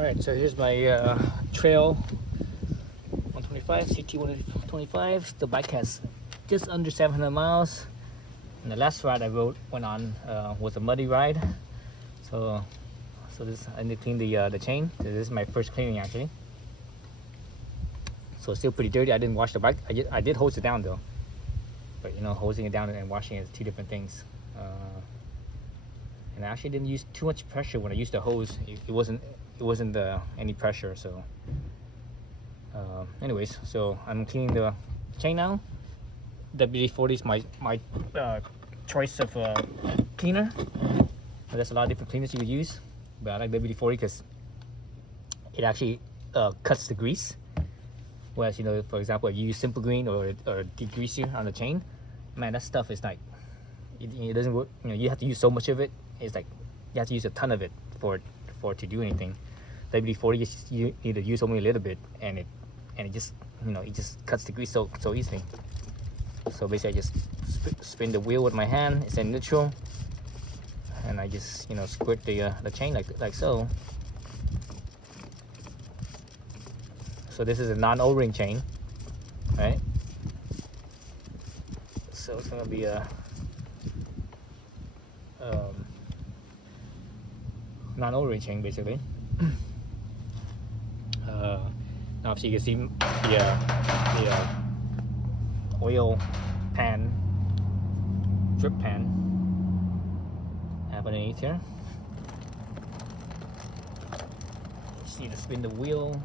Alright, so here's my Trail 125, CT 125. The bike has just under 700 miles. And the last ride I went on was a muddy ride. So this, I need to clean the chain. So this is my first cleaning actually. So it's still pretty dirty. I didn't wash the bike. I did hose it down though. But you know, hosing it down and washing it is two different things. And I actually didn't use too much pressure when I used the hose. It wasn't any pressure. So anyways, so I'm cleaning the chain now. WD-40 is my choice of cleaner. There's a lot of different cleaners you could use, but I like WD-40 because it actually cuts the grease. Whereas, you know, for example, you use Simple Green or degreaser on the chain, man, that stuff is like, it doesn't work. You know, you have to use so much of it. It's like you have to use a ton of it for it to do anything. WD-40, you need to use only a little bit, and it just, you know, it just cuts the grease so easily. So basically, I just spin the wheel with my hand. It's in neutral, and I just, you know, squirt the chain like so. So this is a non-O-ring chain, right? So it's gonna be a non-O-ring chain basically. Now, so you can see the oil pan, drip pan, I have underneath here. Just need to spin the wheel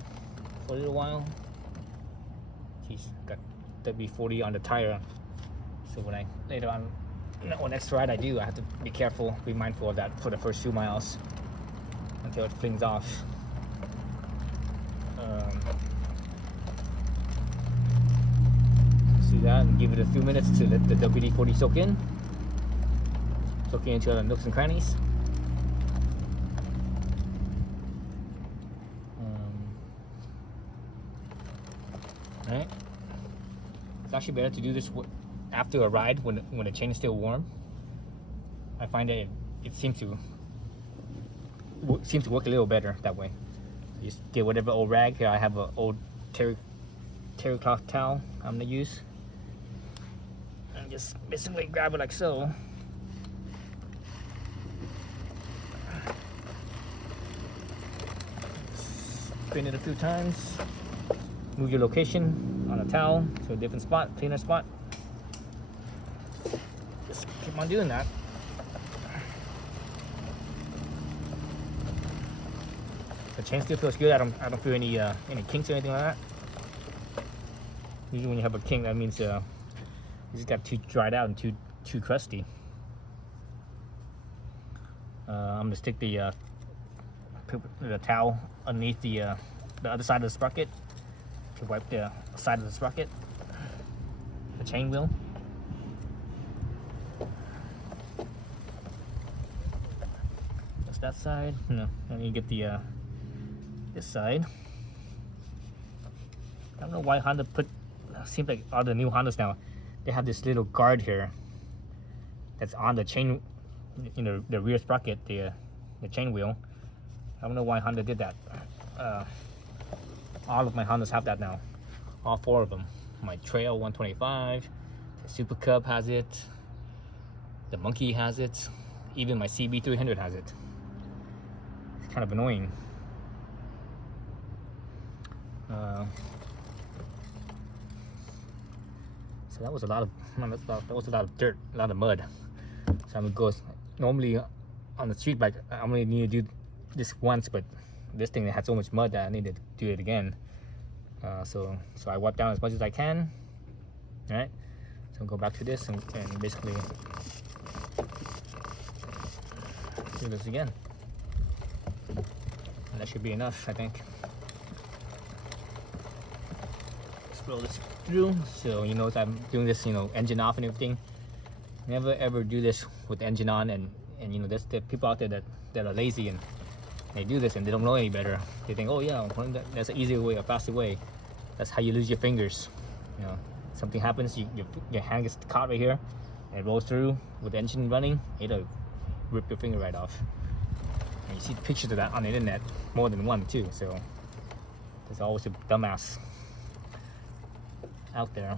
for a little while. He's got WD-40 on the tire, so when I later on, on next ride I have to be careful, be mindful of that for the first few miles until it flings off. See that, and give it a few minutes to let the WD-40 soak in into the nooks and crannies. Right? It's actually better to do this after a ride when the chain is still warm. I find that it seems to work a little better that way. So just get whatever old rag here. I have an old terry cloth towel I'm gonna use, and just basically grab it like so. Spin it a few times. Move your location on a towel to a different spot, cleaner spot. Just keep on doing that. The chain still feels good. I don't feel any kinks or anything like that. Usually when you have a kink, that means you just got too dried out and too crusty. I'm gonna stick the towel underneath the other side of the sprocket to wipe the side of the sprocket, the chain wheel. That's that side. No, and you get the this side. I don't know why Honda seems like all the new Hondas now, they have this little guard here that's on the chain, you know, the rear sprocket, the chain wheel. I don't know why Honda did that. All of my Hondas have that now. All four of them. My Trail 125, the Super Cub has it, the Monkey has it, even my CB300 has it. It's kind of annoying. So that was a lot of dirt, a lot of mud. So I'm gonna go. Normally on the street bike, I only need to do this once, but this thing had so much mud that I need to do it again. So I wipe down as much as I can. All right. So I'll go back to this and basically do this again. And that should be enough, I think. Let's roll this through. So you know, I'm doing this, you know, engine off and everything. Never ever do this with the engine on, and you know, there's people out there that are lazy and they do this and they don't know any better. They think, oh yeah, that's an easier way, a faster way. That's how you lose your fingers. You know, something happens, your hand gets caught right here, and it rolls through with the engine running. It'll rip your finger right off. And you see pictures of that on the internet, more than one too. So there's always a dumbass out there.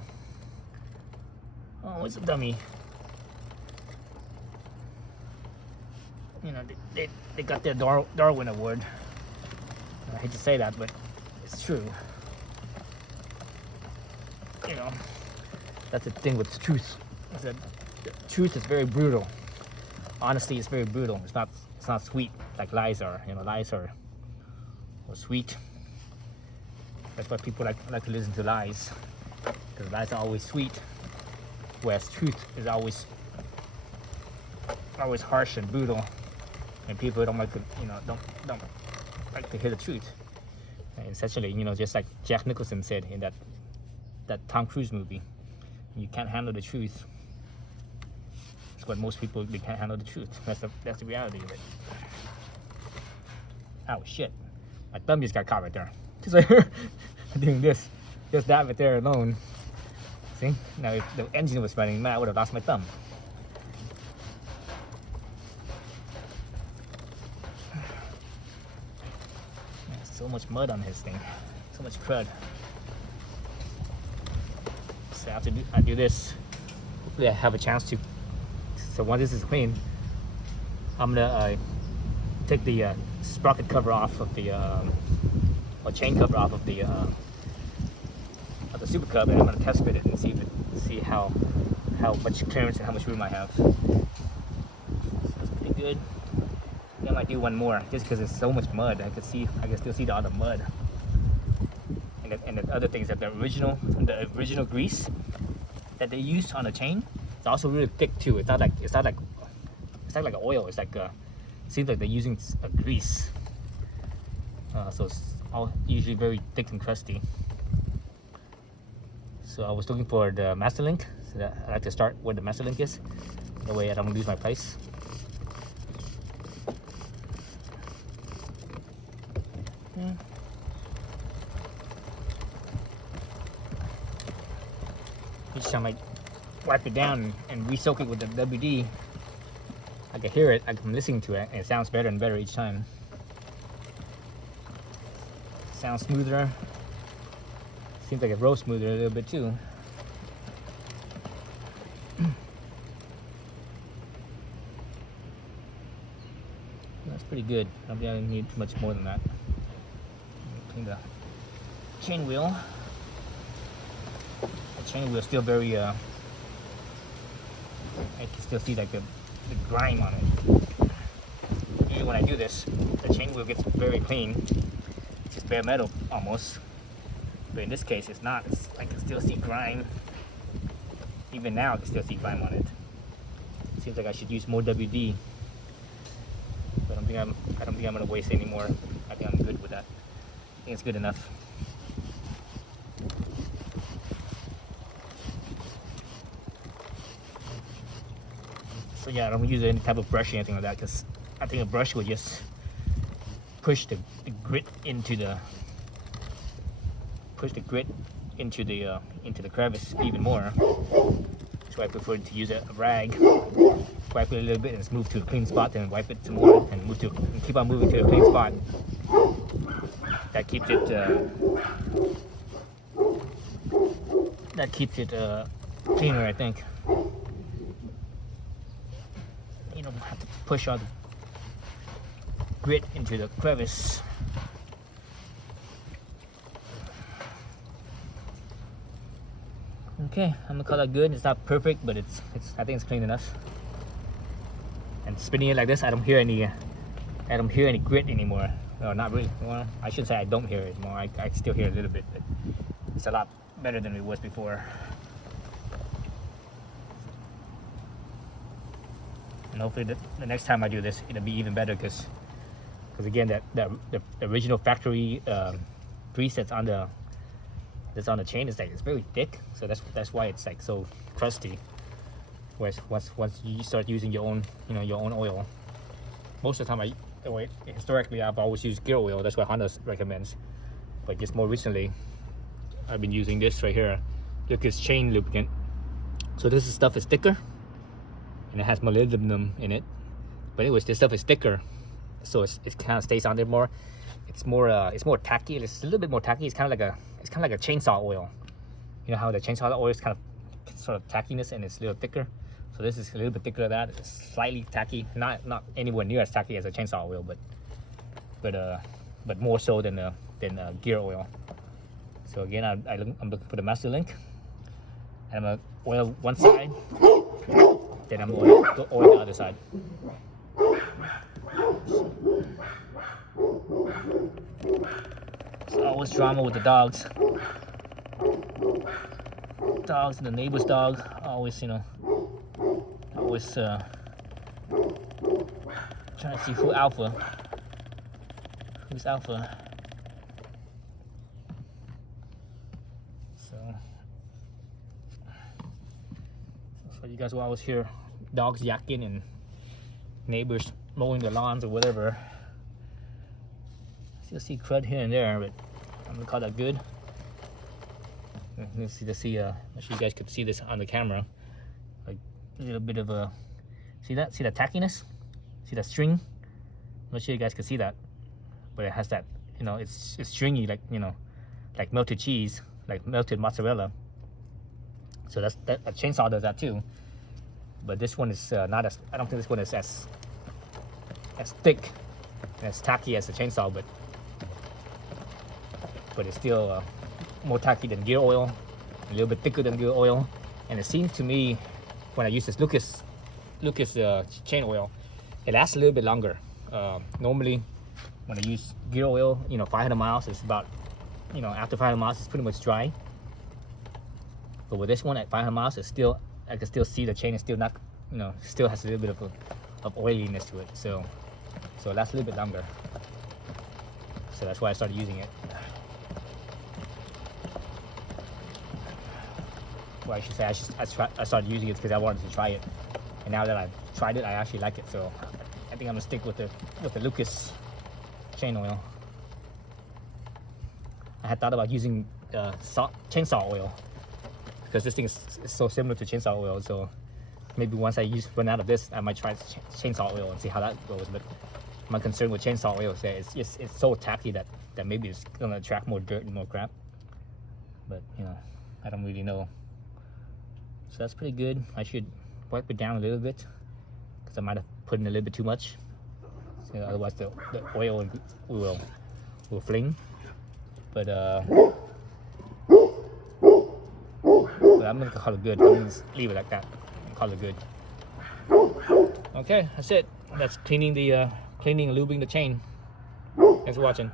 Oh, it's a dummy. You know, they got their Darwin Award. I hate to say that, but it's true. You know, that's the thing with truth. Is that truth is very brutal. Honesty is very brutal. It's not sweet like lies are. You know, lies are sweet. That's why people like to listen to lies, because lies are always sweet, whereas truth is always harsh and brutal, and people don't like to, you know, don't like to hear the truth. And essentially, you know, just like Jack Nicholson said in that Tom Cruise movie, you can't handle the truth. That's what most people, they can't handle the truth. That's the reality of it. Oh shit! My thumb just got caught right there. Just like doing this, just that right there alone. See? Now if the engine was running, man, I would have lost my thumb. So much mud on his thing, so much crud. So after I do this, hopefully I have a chance to. So once this is clean, I'm gonna take the sprocket cover off of the or chain cover off of the Super Cub, and I'm gonna test fit it and see how much clearance and how much room I have. So that's pretty good. I might do one more just because there's so much mud. I can still see all the mud. And the other things that the original grease that they used on the chain, it's also really thick too. It's not like an oil. It's like seems like they're using a grease. So it's all usually very thick and crusty. So I was looking for the master link. So that I like to start where the master link is. That way I don't lose my place. Each time I wipe it down and re-soak it with the WD, I can hear it, I'm listening to it, and it sounds better and better each time. Sounds smoother. Seems like it rolls smoother a little bit too. That's pretty good. I don't think I need too much more than that. Clean the chain wheel. The chain wheel is still very I can still see like the grime on it. Usually when I do this, the chain wheel gets very clean. It's just bare metal almost. But in this case it's not. I can still see grime. Even now I can still see grime on it. Seems like I should use more WD. But I don't think I'm gonna waste any more. I think I'm good with that. I think it's good enough. So yeah, I don't use any type of brush or anything like that, because I think a brush would just push the grit into the crevice even more. So I prefer to use a rag, wipe it a little bit, and move to a clean spot, then wipe it some more, and keep on moving to a clean spot. That keeps it cleaner, I think. You don't have to push all the grit into the crevice. Okay, I'm gonna call that good. It's not perfect, but I think it's clean enough. And spinning it like this, I don't hear any grit anymore. No, not really. Well, I should say I don't hear it anymore. I still hear a little bit, but it's a lot better than it was before. And hopefully the next time I do this, it'll be even better, because again, the original factory grease that's on the chain is like, it's very thick, so that's why it's like so crusty. Whereas once you start using your own oil, most of the time historically I've always used gear oil. That's what Honda recommends. But just more recently, I've been using this right here, Lucas chain lubricant. So this stuff is thicker, and it has molybdenum in it. But anyways, this stuff is thicker, so it kind of stays on there more. It's more tacky. It's a little bit more tacky. It's kind of like a chainsaw oil. You know how the chainsaw oil is kind of sort of tackiness and it's a little thicker. So this is a little bit thicker than that. It's slightly tacky, not anywhere near as tacky as a chainsaw oil, but more so than gear oil. So again, I'm looking for the master link, and I'm gonna oil one side, then I'm gonna oil the other side. It's always drama with the dogs. Dogs and the neighbor's dog always, you know, trying to see who's alpha. So you guys will always hear dogs yakking and neighbors mowing the lawns or whatever. Still see crud here and there, but I'm gonna call that good. Let's see. I'm sure you guys could see this on the camera. Like a little bit of a see that tackiness. See that string? I'm not sure you guys can see that, but it has that. You know, it's stringy, like, you know, like melted cheese, like melted mozzarella. So that a chainsaw does that too. But this one is not as. I don't think this one is as thick, as tacky as the chainsaw, but it's still more tacky than gear oil, a little bit thicker than gear oil. And it seems to me, when I use this Lucas chain oil, it lasts a little bit longer. Normally, when I use gear oil, you know, 500 miles, it's about, you know, after 500 miles, it's pretty much dry. But with this one at 500 miles, it's still, I can still see the chain is still not, you know, still has a little bit of oiliness to it. So it lasts a little bit longer. So that's why I started using it. Well, I should say I started using it because I wanted to try it, and now that I've tried it, I actually like it. So I think I'm gonna stick with the Lucas chain oil. I had thought about using chainsaw oil because this thing is so similar to chainsaw oil. So maybe once I run out of this, I might try chainsaw oil and see how that goes. But my concern with chainsaw oil is that it's so tacky that maybe it's gonna attract more dirt and more crap. But you know, I don't really know. So that's pretty good. I should wipe it down a little bit because I might have put in a little bit too much. So otherwise the oil will fling. But I'm gonna call it good. I'm gonna just leave it like that and call it good. Okay, that's it. That's cleaning and lubing the chain. Thanks for watching.